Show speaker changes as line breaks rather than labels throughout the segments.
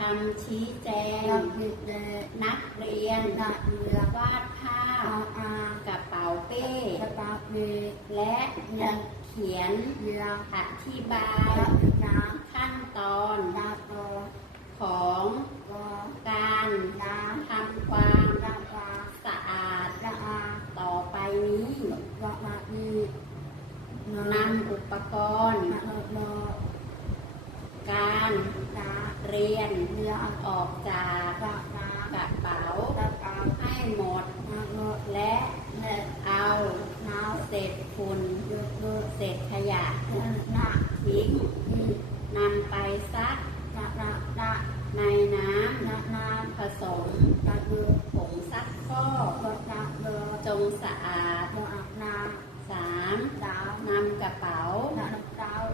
นาดี
ทำชี้แจง
นักบิดเด
นักเรียน
นาเรือ
วาดภา
อา
พ
อาก
ระเป๋าเป้
กระตาเบ
และเขียน
เรือ
อธิบาย
นักน้
ขั้นตอนำ
นาโต
ของ
กอ
การ
น้
ทำความำ
นาปา
สะอาด
นาอา
ต่อไปนี้
วะมาดี
นำอุปกรณ์
นาโนโน
การ
นา
เรียน
เรือ
ออกจาก
กะนาก
ระเป๋าให้หมด และ
เอานา
เศษฝุ่น
เดือดเดือด
เศษขยะ
นา
ทิ้งนำไปซักในน้
นานาำ
ผสม
นาเดือด
ผงซักฟอกจงสะอาดสาม
นำ
กระเป๋า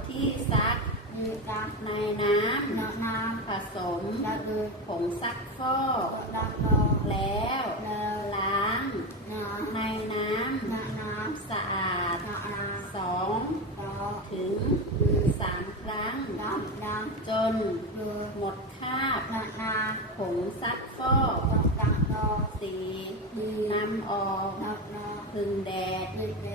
ที่ซัก
ดีดา
ในน้
นานาำ
ผสม
นาเดือ
ผงซักฟอก
กดนาโน
แล้ว
เน
ล้าง
นา
ในน้
นานาำ
สะอาด
นานา
สอง
ต่อ
ถึงสามครั้ง
ดำด
จนำ
เดือด
หมดคราบ
นานา
ผงซักฟอก
กดนาโน
สี่
ดี
นำออก
นาโน
พึ่งแดด
ดีเด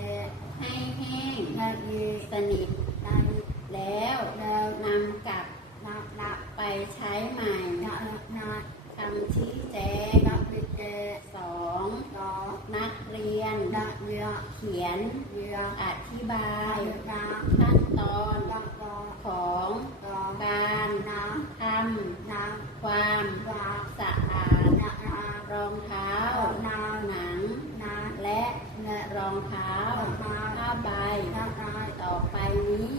ให้แห้ง
นาดี
สนิท
นาดี
แล้ว
เดิน
นำกลับ
นานา
ไปใช้ใหม่
นานา
คำชี้แจง
นาดีเด
สอง
ต่อ
นักเรียน
นาเรือ
เขียน
เรือ
อธิบา
นา
ย
นา
ขั้นตอน
นาต่อ
ของ
ต่อ
การ
นา
ท
นาำ
ความ
วา
สะอาด
นาราร
องเท้า
นา
หนัง
นา
และ
เน
รองเท้า
นา
ผ้าใบ
นานา
ต่อไปนี้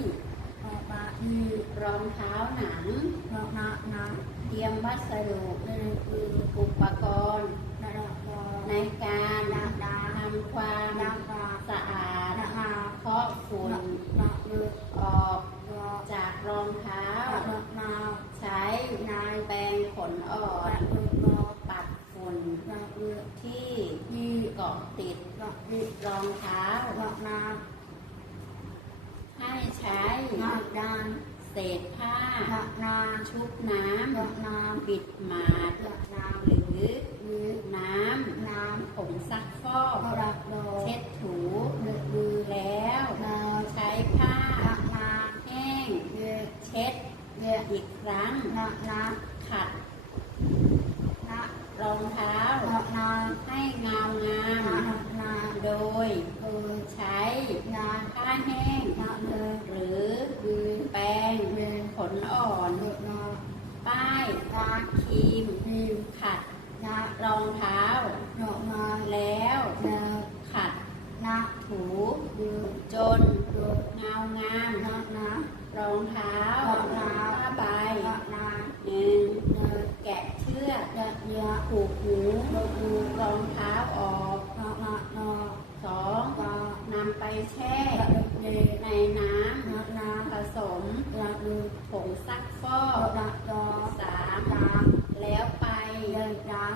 ต่อมาอี
ร องเท้าหนัง
นานานา
เตรียมวัสดุ
เดินคือ
อุปกรณ์
นานานา
ในการ
นานา
ทำความ
นานา
สะอาด
นานา
เคาะฝุ่น
นาเรือ
ออก
รอ
จากรองเท้า
นานา
ใช้นายแปรงขนอ่อ
นาเรือนรอ
ปัดฝุ่น
นาเรือ
ที่
ยี่
เกาะติด
นาดี
รองเท้า
นานา
ให้ใช้
นาดาน
เศษ ผ้า
นานา
ชุบน้
นานาำ
ปิดหมาด
นานา
หรือ
หรือ
น้ำ
น้ำ
ผงซักฟอก
กระโด
เช็ดถู
เดือดดือ
แล้ว
นา
ใช้ผ้า
นานา
แห้ง
เช็
ด
อี
กครั้ง
นานา
ขัด
นาร
องเท้า
นานา
ให้เงางาม
นานา
โดย
เออ
ใช้
นา
ผ้าแห้ง
นา
ครีม
ดี
ขัด
นาร
องเท้า
ดอกนา
แล้ว
เดือด
ขัด
นา
ถู
เดือด
จน
เดือด
เงางาม
นานาร
องเท้า
องเท้า
ผ้าใบ
นานา
หนึ่ง
เดือด
แกะเชือก
เดือดเดือด
ผูกหู
เดือดดู
รองเท้าออก
นานานา
สอง
ตานำ
ไปแช่
เดือดเดือด
ในน้
นานาำ
ผสม
เดือดดู
ผงซักฟอ
เดือก เดือดดา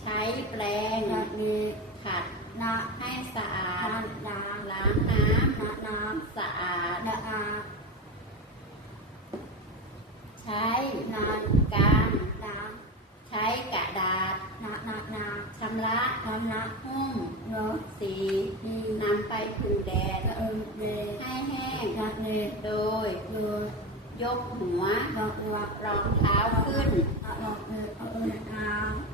ใช้แปรง
เดือดดี
ขัด
นา
ให้สะอาด
นาดา
ล้างน้
นานาำ
สะอาด
ดาอา
ใช้
นา
การ
ดา
ใช้กระดาษ
นานานา
ชำระ
นานา
หุ้ม
เนาะ
สี
ดี
นำไปพึ่งแดด
เออเด
ให้แห้ง
นาเน
โดย
เดือด
ยกหัว
ดอกวัก
รองเท้าขึ้น
ดอกเดือดเออนา
น